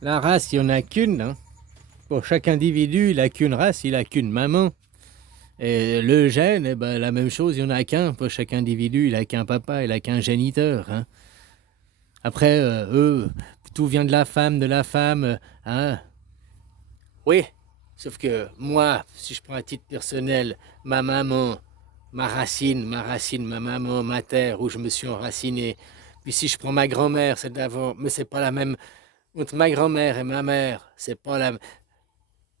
La race, il n'y en a qu'une, hein. Pour chaque individu, il n'a qu'une race, il n'a qu'une maman. Et le gène, eh ben, la même chose, il n'y en a qu'un. Pour chaque individu, il n'a qu'un papa, il n'a qu'un géniteur, hein. Après, tout vient de la femme, hein. Oui, sauf que moi, si je prends à titre personnel, ma maman, ma maman, ma terre, où je me suis enraciné. Puis si je prends ma grand-mère, c'est d'avant, mais c'est pas la même. Entre ma grand-mère et ma mère, c'est pas la.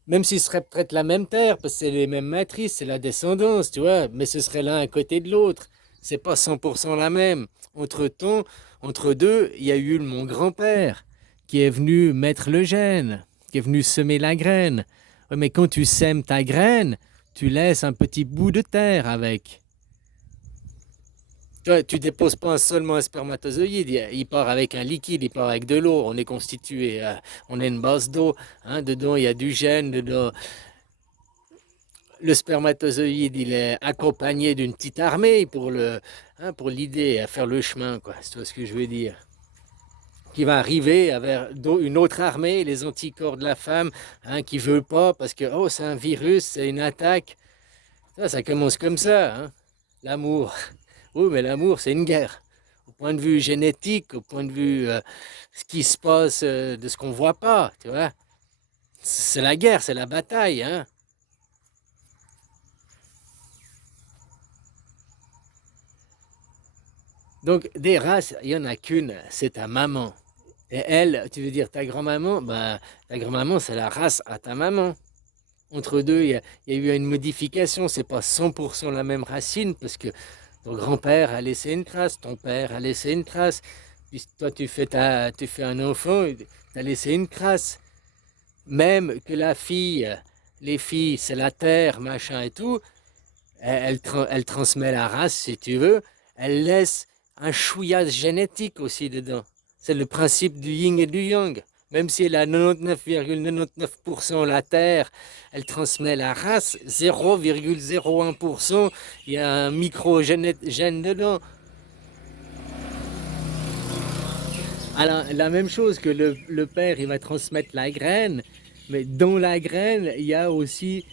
Même s'ils seraient peut-être la même terre, parce que c'est les mêmes matrices, c'est la descendance, tu vois, mais ce serait l'un à côté de l'autre. C'est pas 100% la même. Entre-temps, entre deux, il y a eu mon grand-père qui est venu mettre le gène, qui est venu semer la graine. Ouais, mais quand tu sèmes ta graine, tu laisses un petit bout de terre avec. Tu vois, tu déposes pas seulement un spermatozoïde, il part avec un liquide, il part avec de l'eau. On est constitué, on est une base d'eau, hein, dedans il y a du gène, dedans le spermatozoïde, il est accompagné d'une petite armée hein, pour l'idée à faire le chemin, quoi. C'est ce que je veux dire. Qui va arriver vers une autre armée, les anticorps de la femme, hein, qui veut pas parce que oh c'est un virus, c'est une attaque. Ça commence comme ça, hein. L'amour. Oui, mais l'amour, c'est une guerre. Au point de vue génétique, au point de vue ce qui se passe, de ce qu'on voit pas, tu vois. C'est la guerre, c'est la bataille, hein. Donc, des races, il n'y en a qu'une, c'est ta maman. Et elle, tu veux dire ta grand-maman, bah, ta grand-maman, c'est la race à ta maman. Entre deux, il y a eu une modification, c'est pas 100% la même racine, parce que ton grand-père a laissé une trace, ton père a laissé une trace, puis toi tu fais un enfant, tu as laissé une trace. Même que la fille, les filles, c'est la terre, machin et tout, elle transmet la race, si tu veux, elle laisse un chouillage génétique aussi dedans. C'est le principe du yin et du yang. Même si elle a 99,99% la terre, elle transmet la race, 0,01%, il y a un micro-gène dedans. Alors, la même chose que le père, il va transmettre la graine, mais dans la graine, il y a aussi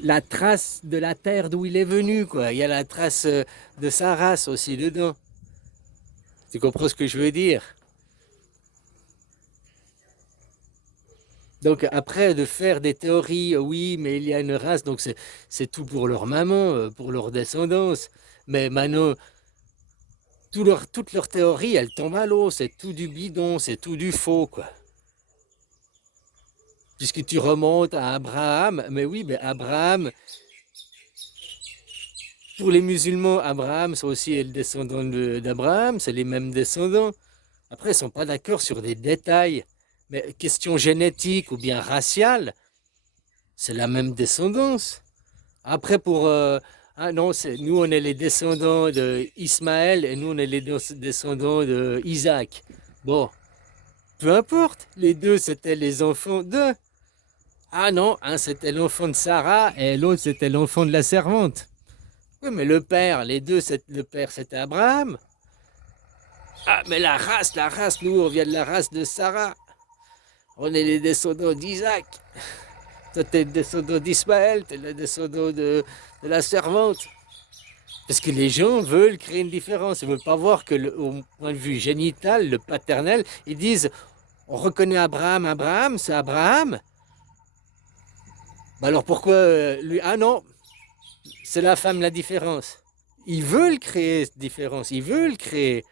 la trace de la terre d'où il est venu, quoi. Il y a la trace de sa race aussi dedans. Tu comprends ce que je veux dire? Donc après, de faire des théories, oui, mais il y a une race, donc c'est tout pour leur maman, pour leur descendance. Mais maintenant, toutes leurs théories, elles tombent à l'eau, c'est tout du bidon, c'est tout du faux, quoi. Puisque tu remontes à Abraham, mais oui, mais Abraham, pour les musulmans, Abraham, c'est aussi le descendant d'Abraham, c'est les mêmes descendants. Après, ils ne sont pas d'accord sur des détails. Mais question génétique ou bien raciale, c'est la même descendance. Après, ah non, nous, on est les descendants d'Ismaël et nous, on est les descendants d'Isaac. Bon, peu importe. Les deux, c'était les enfants d'eux. Ah non, un, c'était l'enfant de Sarah et l'autre, c'était l'enfant de la servante. Oui, mais le père, les deux, le père, c'était Abraham. Ah, mais la race, nous, on vient de la race de Sarah. On est les descendants d'Isaac. Toi, t'es le descendant d'Ismaël, t'es le descendant de la servante. Parce que les gens veulent créer une différence. Ils ne veulent pas voir que, au point de vue génital, le paternel, ils disent on reconnaît Abraham, Abraham, c'est Abraham. Bah alors pourquoi lui ah non, c'est la femme la différence. Ils veulent créer cette différence, ils veulent créer.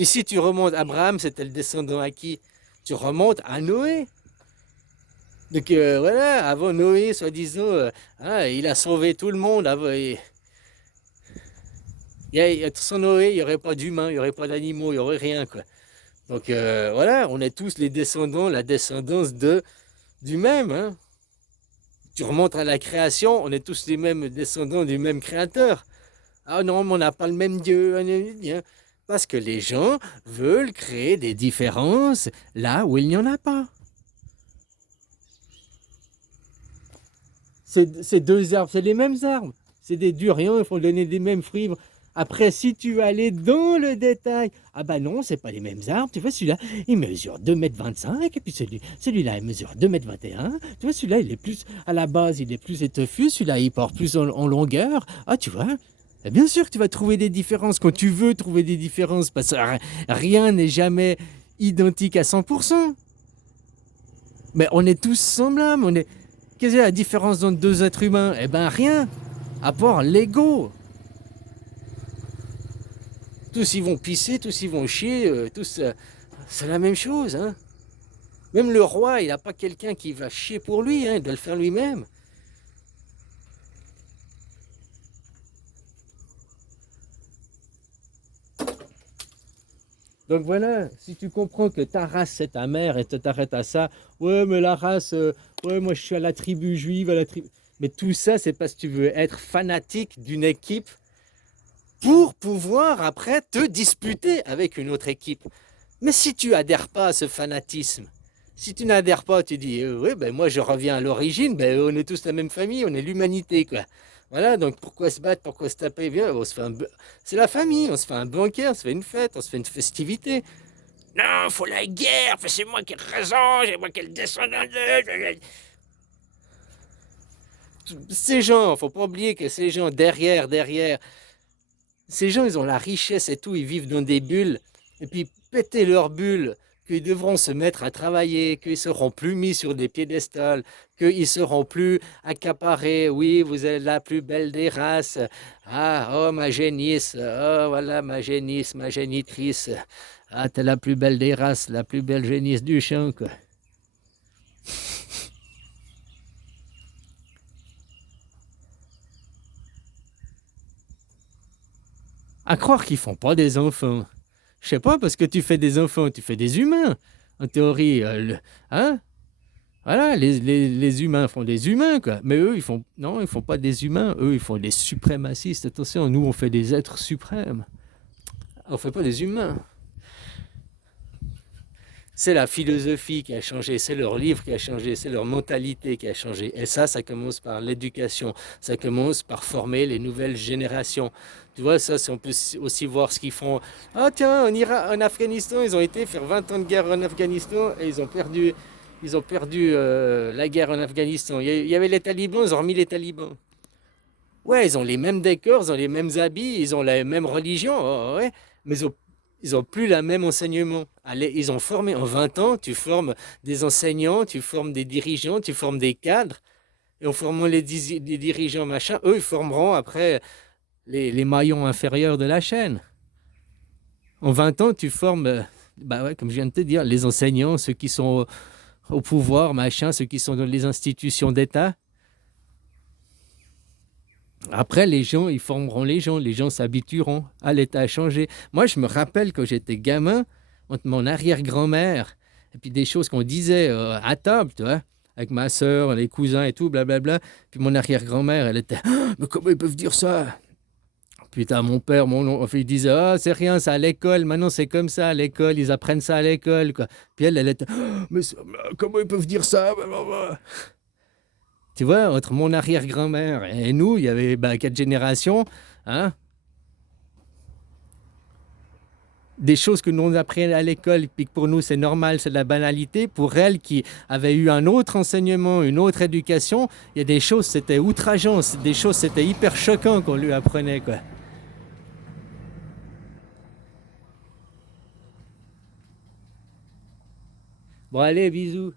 Et si tu remontes, Abraham, c'était le descendant à qui? Tu remontes à Noé. Donc voilà, avant Noé, soi-disant, hein, il a sauvé tout le monde. Sans Noé, il n'y aurait pas d'humains, il n'y aurait pas d'animaux, il n'y aurait rien, quoi. Donc voilà, on est tous les descendants, la descendance du même, hein. Tu remontes à la création, on est tous les mêmes descendants du même créateur. Ah non, mais on n'a pas le même Dieu. Parce que les gens veulent créer des différences là où il n'y en a pas. Ces deux arbres, c'est les mêmes arbres. C'est des durians, il faut donner des mêmes fruits. Après, si tu veux aller dans le détail, ah bah non, c'est pas les mêmes arbres. Tu vois, celui-là, il mesure 2,25 m, et puis celui-là, il mesure 2,21 m. Tu vois, celui-là, il est plus, à la base, il est plus étoffé. Celui-là, il porte plus en longueur. Ah, tu vois, et bien sûr que tu vas trouver des différences quand tu veux trouver des différences, parce que rien n'est jamais identique à 100%. Mais on est tous semblables. Quelle est la différence entre deux êtres humains? Eh ben rien, à part l'ego. Tous ils vont pisser, tous ils vont chier, tous, c'est la même chose. Hein. Même le roi, il n'a pas quelqu'un qui va chier pour lui, hein, il doit le faire lui-même. Donc voilà, si tu comprends que ta race c'est ta mère et tu t'arrêtes à ça, ouais mais la race, ouais moi je suis à la tribu juive, à la tribu... Mais tout ça c'est parce que tu veux être fanatique d'une équipe pour pouvoir après te disputer avec une autre équipe. Mais si tu adhères pas à ce fanatisme, si tu n'adhères pas, tu dis oui, ben moi je reviens à l'origine, ben on est tous la même famille, on est l'humanité quoi. Voilà, donc pourquoi se battre, pourquoi se taper? Bien, c'est la famille, on se fait un banquet, on se fait une fête, on se fait une festivité. Non, faut la guerre, c'est moi qui ai raison, c'est moi qui ai le descendant de... Ces gens, faut pas oublier que ces gens derrière, ces gens, ils ont la richesse et tout, ils vivent dans des bulles, et puis péter leurs bulles, qu'ils devront se mettre à travailler, qu'ils seront plus mis sur des piédestals, qu'ils seront plus accaparés. Oui, vous êtes la plus belle des races. Ah, oh ma génisse, oh voilà ma génisse, ma génitrice. Ah, t'es la plus belle des races, la plus belle génisse du champ, quoi. À croire qu'ils font pas des enfants. Je sais pas, parce que tu fais des enfants, tu fais des humains. En théorie, hein? Voilà, les humains font des humains, quoi. Mais eux, ils font. Non, ils font pas des humains. Eux, ils font des suprémacistes. Attention, nous, on fait des êtres suprêmes. On fait pas des humains. C'est la philosophie qui a changé, c'est leur livre qui a changé, c'est leur mentalité qui a changé. Et ça commence par l'éducation. Ça commence par former les nouvelles générations. Tu vois, ça, on peut aussi voir ce qu'ils font. Ah tiens, on ira en Afghanistan, ils ont été faire 20 ans de guerre en Afghanistan et ils ont perdu la guerre en Afghanistan. Il y avait les talibans, ils ont remis les talibans. Ouais, ils ont les mêmes décors, ils ont les mêmes habits, ils ont la même religion, ouais, mais ils ont plus la même enseignement. Allez, ils ont formé en 20 ans, tu formes des enseignants, tu formes des dirigeants, tu formes des cadres, et en formant les dirigeants, machin, eux, ils formeront après les maillons inférieurs de la chaîne. En 20 ans, tu formes, bah ouais, comme je viens de te dire, les enseignants, ceux qui sont au pouvoir, machin, ceux qui sont dans les institutions d'État. Après, les gens, ils formeront les gens s'habitueront à l'état à changer. Moi, je me rappelle quand j'étais gamin, entre mon arrière-grand-mère, et puis des choses qu'on disait à table, tu vois, avec ma soeur, les cousins et tout, blablabla. Puis mon arrière-grand-mère, elle était, ah, mais comment ils peuvent dire ça? Putain, mon père, mon oncle, il disait, ah, c'est rien, c'est à l'école, maintenant c'est comme ça à l'école, ils apprennent ça à l'école, quoi. Puis elle était, ah, mais comment ils peuvent dire ça? Tu vois, entre mon arrière-grand-mère et nous, il y avait 4 générations, hein, des choses que nous on apprenait à l'école, puis que pour nous c'est normal, c'est de la banalité. Pour elle qui avait eu un autre enseignement, une autre éducation, il y a des choses c'était outrageant, des choses c'était hyper choquant qu'on lui apprenait, quoi. Bon allez, bisous.